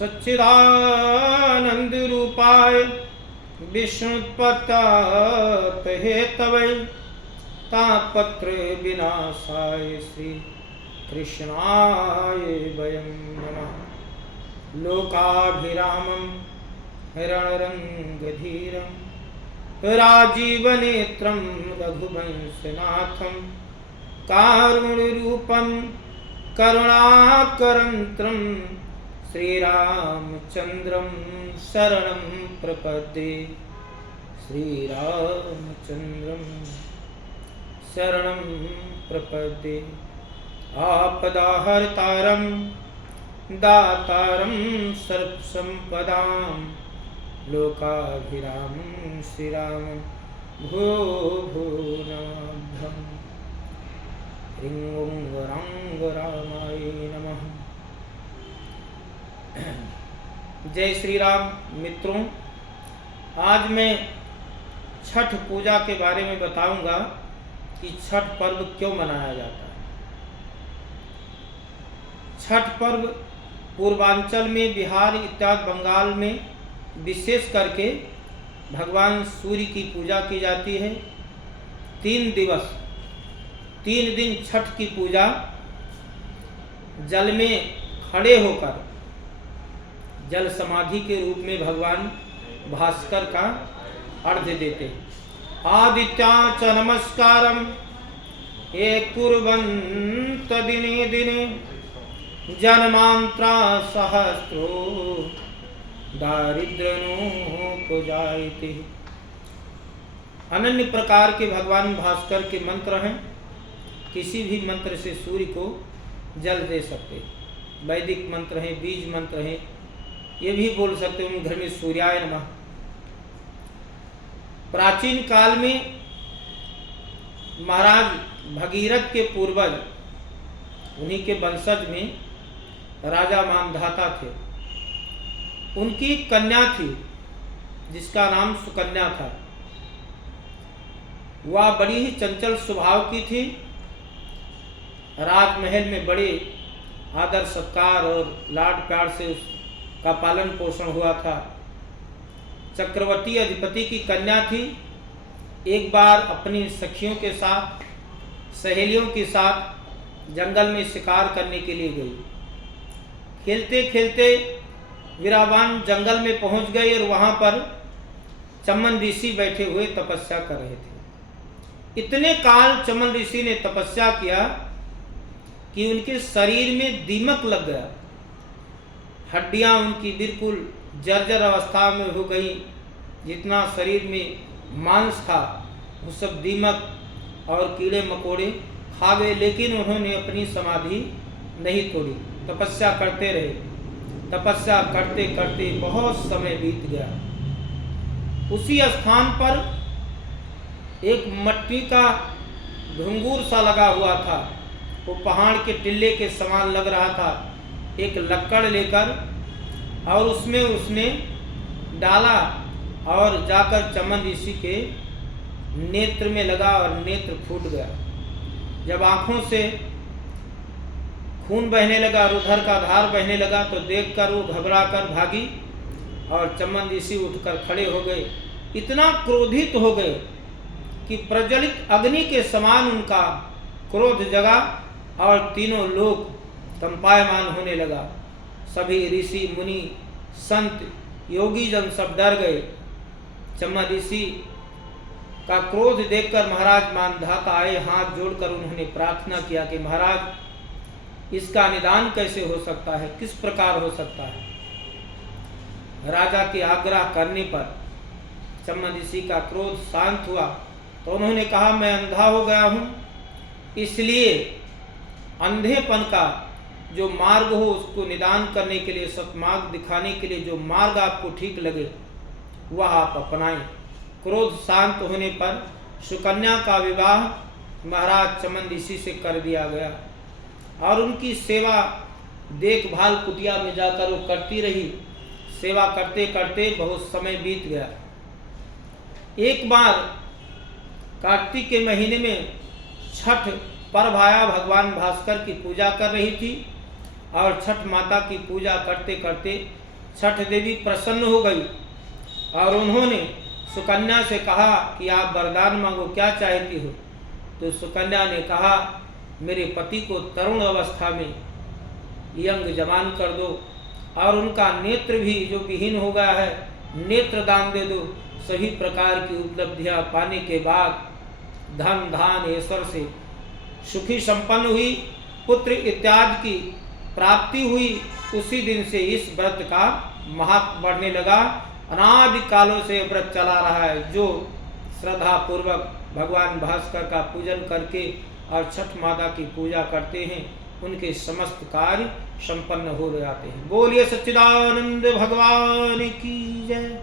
सच्चिदानंद रूपाय विष्णुपतये Hathaway तापत्र विनाशाय श्री कृष्णाय वयं नमः। लोकाभिरामं हिरण्यरङ्गधीरं राजीवनेत्रं रघुवंशनाथं कारुण्यरूपं करुणाकरन्त्रं श्रीरामचन्द्रं शरणं प्रपद्ये। श्रीरामचन्द्रं शरणं प्रपद्ये। आपदाहर्तारं दातारं सर्वसम्पदां लोकाभिरामं श्रीरामं भूभो नमाभ्यं। ह्रीं ओं रंग रामाय नमः। जय श्री राम। मित्रों, आज मैं छठ पूजा के बारे में बताऊंगा कि छठ पर्व क्यों मनाया जाता है। छठ पर्व पूर्वांचल में, बिहार इत्यादि बंगाल में विशेष करके भगवान सूर्य की पूजा की जाती है। 3 दिवस 3 दिन छठ की पूजा जल में खड़े होकर जल समाधि के रूप में भगवान भास्कर का अर्घ्य देते हैं। आदित्या च नमस्कारम ये कुर्वन्त दिने दिने जन्मांत्रा सहस्रो दारिद्र्योपजायते। अनन्य प्रकार के भगवान भास्कर के मंत्र हैं। किसी भी मंत्र से सूर्य को जल दे सकते हैं। वैदिक मंत्र हैं, बीज मंत्र हैं, ये भी बोल सकते हैं घर में सूर्याय नमः। प्राचीन काल में महाराज भगीरथ के पूर्वज, उन्हीं के वंशज में राजा मानधाता थे। उनकी कन्या थी जिसका नाम सुकन्या था। वह बड़ी ही चंचल स्वभाव की थी। राजमहल में बड़े आदर सत्कार और लाड प्यार से उसका पालन पोषण हुआ था। चक्रवर्ती अधिपति की कन्या थी। एक बार अपनी सखियों के साथ, सहेलियों के साथ जंगल में शिकार करने के लिए गई। खेलते खेलते वीरावान जंगल में पहुंच गई और वहां पर चमन ऋषि बैठे हुए तपस्या कर रहे थे। इतने काल चमन ऋषि ने तपस्या किया कि उनके शरीर में दीमक लग गया। हड्डियां उनकी बिल्कुल जर्जर अवस्था में हो गई। जितना शरीर में मांस था वो सब दीमक और कीड़े मकोड़े खा गए, लेकिन उन्होंने अपनी समाधि नहीं तोड़ी। तपस्या करते रहे। तपस्या करते करते बहुत समय बीत गया। उसी स्थान पर एक मट्टी का घुंघूर सा लगा हुआ था। वो पहाड़ के टिल्ले के समान लग रहा था। एक लक्कड़ लेकर और उसमें उसने डाला और जाकर चमन ऋषि के नेत्र में लगा और नेत्र फूट गया। जब आंखों से खून बहने लगा, रुधिर का धार बहने लगा, तो देखकर वो घबराकर भागी और चमन ऋषि उठकर खड़े हो गए। इतना क्रोधित हो गए कि प्रज्वलित अग्नि के समान उनका क्रोध जगा और तीनों लोग कंपायमान होने लगा। सभी ऋषि मुनि संत योगी जन सब डर गए। चमन ऋषि का क्रोध देखकर महाराज मानधाता आए। हाथ जोड़कर उन्होंने प्रार्थना किया कि महाराज, इसका निदान कैसे हो सकता है, किस प्रकार हो सकता है। राजा के आग्रह करने पर चमन ऋषि का क्रोध शांत हुआ तो उन्होंने कहा, मैं अंधा हो गया हूँ, इसलिए अंधेपन का जो मार्ग हो उसको निदान करने के लिए, सत्मार्ग दिखाने के लिए जो मार्ग आपको ठीक लगे वह आप अपनाएं। क्रोध शांत होने पर सुकन्या का विवाह महाराज चमन ऋषि से कर दिया गया और उनकी सेवा देखभाल कुटिया में जाकर वो करती रही। सेवा करते करते बहुत समय बीत गया। एक बार कार्तिक के महीने में छठ पर्व आया। भगवान भास्कर की पूजा कर रही थी और छठ माता की पूजा करते करते छठ देवी प्रसन्न हो गई और उन्होंने सुकन्या से कहा कि आप वरदान मांगो, क्या चाहती हो। तो सुकन्या ने कहा, मेरे पति को तरुण अवस्था में यंग जवान कर दो और उनका नेत्र भी जो विहीन हो गया है नेत्र दान दे दो। सभी प्रकार की उपलब्धियां पाने के बाद धन धान ऐश्वर्य से सुखी संपन्न हुई, पुत्र इत्यादि की प्राप्ति हुई। उसी दिन से इस व्रत का महत्व बढ़ने लगा। अनादि कालों से व्रत चला रहा है। जो श्रद्धा पूर्वक भगवान भास्कर का पूजन करके और छठ माता की पूजा करते हैं उनके समस्त कार्य संपन्न हो जाते हैं। बोलिए सच्चिदानंद भगवान की जय।